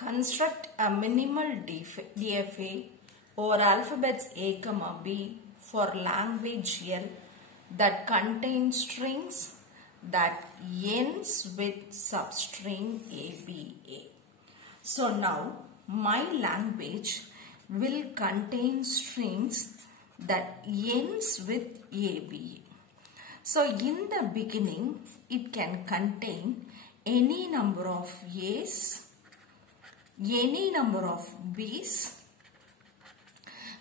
Construct a minimal DFA over alphabets A, B for language L that contains strings that ends with substring ABA. So now my language will contain strings that ends with ABA. So in the beginning it can contain any number of A's, any number of B's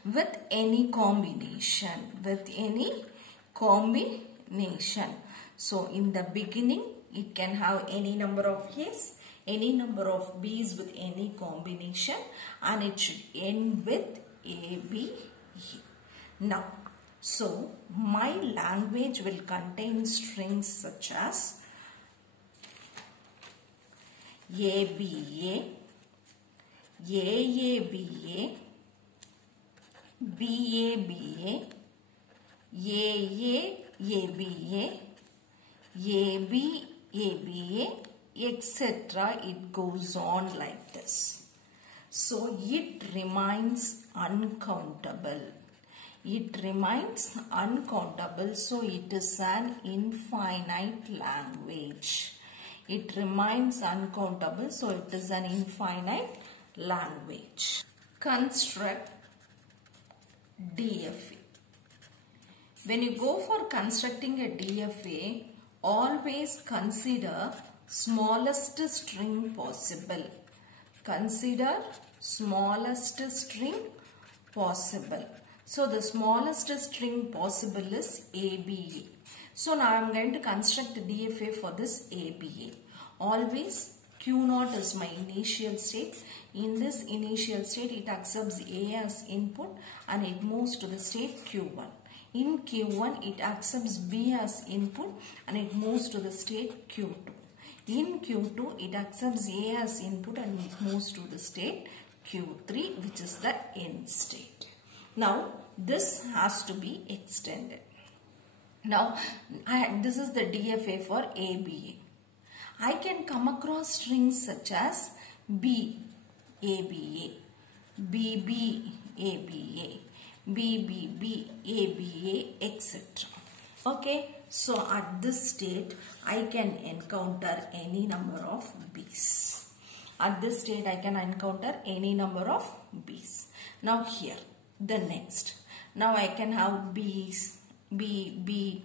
with any combination, So in the beginning it can have any number of A's, any number of B's with any combination, and it should end with ABA. Now, so my language will contain strings such as ABA, AABA, BABA, AAABA, ABABA, etc. It goes on like this. So it remains uncountable. So it is an infinite language. It remains uncountable, so it is an infinite language. Construct DFA. When you go for constructing a DFA, always consider smallest string possible. Consider smallest string possible. So the smallest string possible is ABA. So now I am going to construct a DFA for this ABA. Always Q0 is my initial state. In this initial state it accepts A as input and it moves to the state Q1. In Q1 it accepts B as input and it moves to the state Q2. In Q2 it accepts A as input and it moves to the state Q3, which is the end state. Now this has to be extended. Now this is the DFA for ABA. I can come across strings such as B, ABA, BB, ABA, BBB, ABA, etc. Okay, so at this state I can encounter any number of B's. Now here, the next. Now I can have B's, B, B,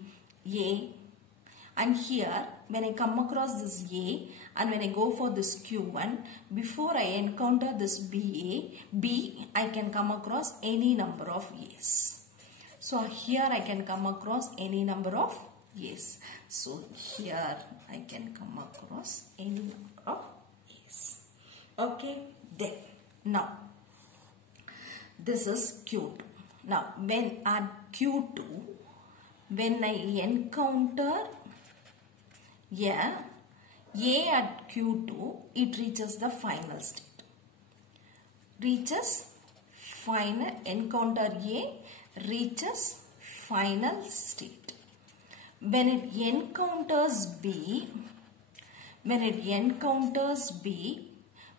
A. And here, when I come across this A and when I go for this Q1, before I encounter this B, I can come across any number of A's. So here I can come across any number of A's. So here I can come across any number of A's. Okay, then now this is Q2. Now when at Q2, when I encounter A at Q2, it reaches the final state. Encounter A reaches final state. When it encounters B,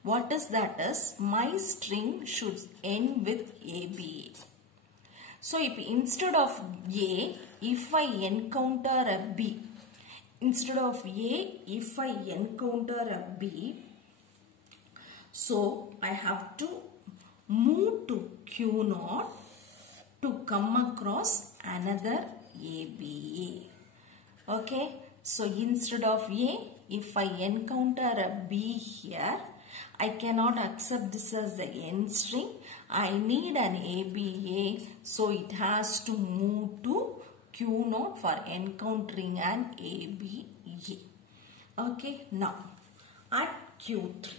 what is that is, my string should end with ABA. So if instead of A, if I encounter a B, so I have to move to Q0 to come across another ABA. Okay, so instead of A, if I encounter a B here, I cannot accept this as the end string. I need an ABA, so it has to move to Q0 for encountering an ABA. Okay, now at Q3,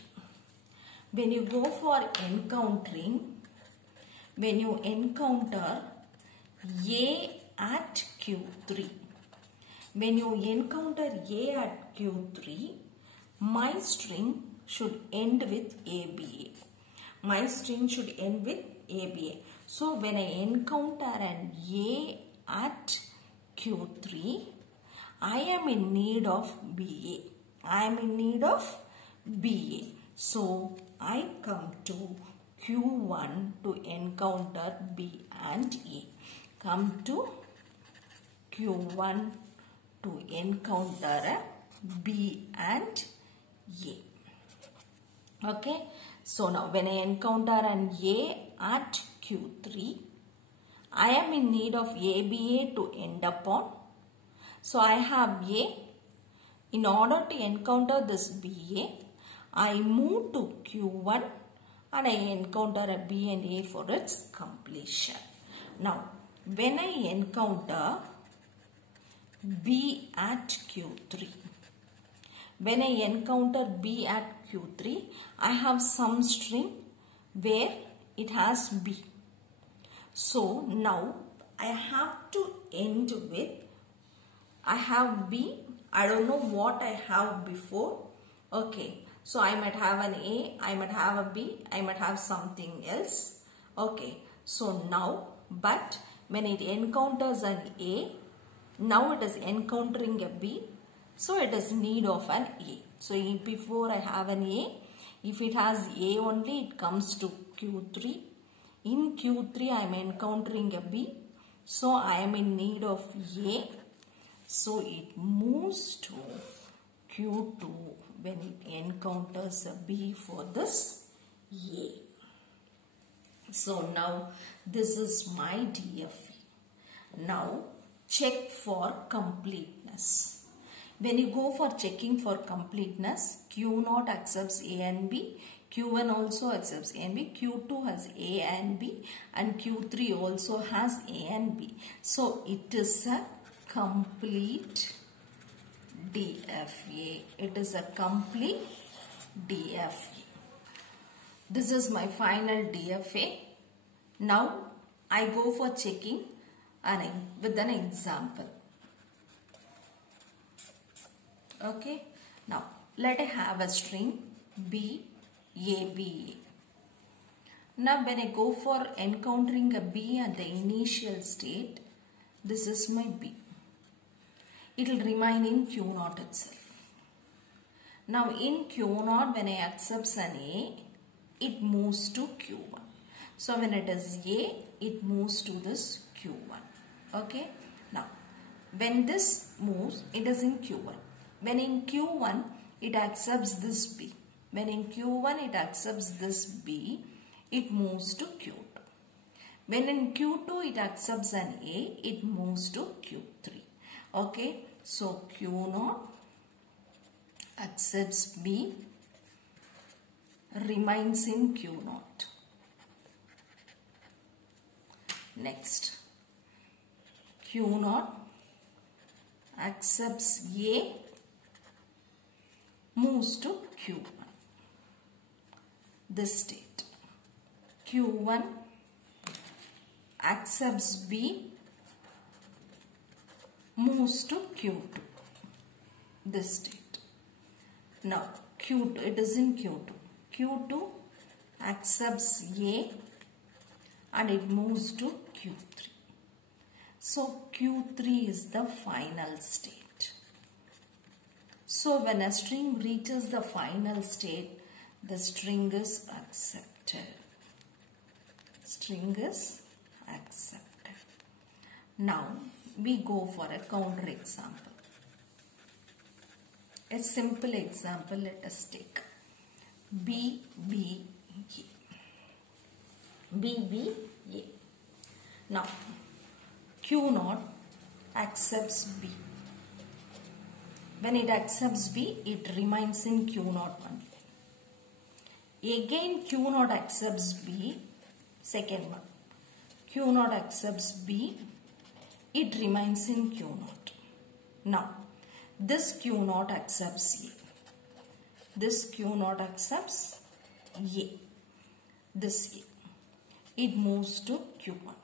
when you go for encountering, when you encounter A at Q3, my string should end with ABA. So when I encounter an A at Q3, I am in need of BA. So I come to Q1 to encounter B and A. Come to Q1 to encounter B and A. Okay. So now when I encounter an A at Q3, I am in need of ABA to end upon. So I have A. In order to encounter this BA, I move to Q1 and I encounter a B and A for its completion. Now, when I encounter B at Q3, when I encounter B at Q3, I have some string where it has B. So now I have to end with, I have B. I don't know what I have before. Okay. So I might have an A, I might have a B, I might have something else. Okay. So now, but when it encounters an A, now it is encountering a B. So it is need of an A. So before I have an A, if it has A only, it comes to Q3. In Q3, I am encountering a B. So I am in need of A. So it moves to Q2 when it encounters a B for this A. So now this is my DFA. Now check for completeness. When you go for checking for completeness, Q0 accepts A and B, Q1 also accepts A and B, Q2 has A and B, and Q3 also has A and B. So it is a complete DFA. It is a complete DFA. This is my final DFA. Now I go for checking with an example. Okay. Now let I have a string B, A, B, A. Now when I go for encountering a B at the initial state, this is my B. It will remain in Q0 itself. Now in Q0, when I accept an A, it moves to Q1. So when it is A, it moves to this Q1. Okay. Now when this moves, it is in Q1. When in Q1, it accepts this B. When in Q1, it accepts this B, it moves to Q2. When in Q2, it accepts an A, it moves to Q3. Okay, so Q0 accepts B, remains in Q0. Next, Q0 accepts A, moves to Q1. This state. Q1 accepts B, moves to Q2. This state. Now Q2, it is in Q2. Q2 accepts A and it moves to Q3. So Q3 is the final state. So when a string reaches the final state, the string is accepted. String is accepted. Now we go for a counter example. A simple example, let us take B, B, A. B, B, A. Now Q0 accepts B. When it accepts B, it remains in Q0 only. Again Q0 accepts B, second one. Q0 accepts B, it remains in Q0. Now, this Q0 accepts A. This Q0 accepts A. This A. It moves to Q1.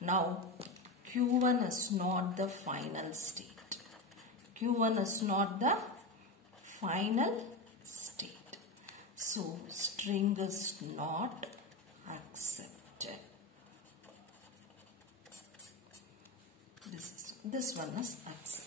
Now, Q1 is not the final state. Q1 is not the final state. So, string is not accepted. This one is accepted.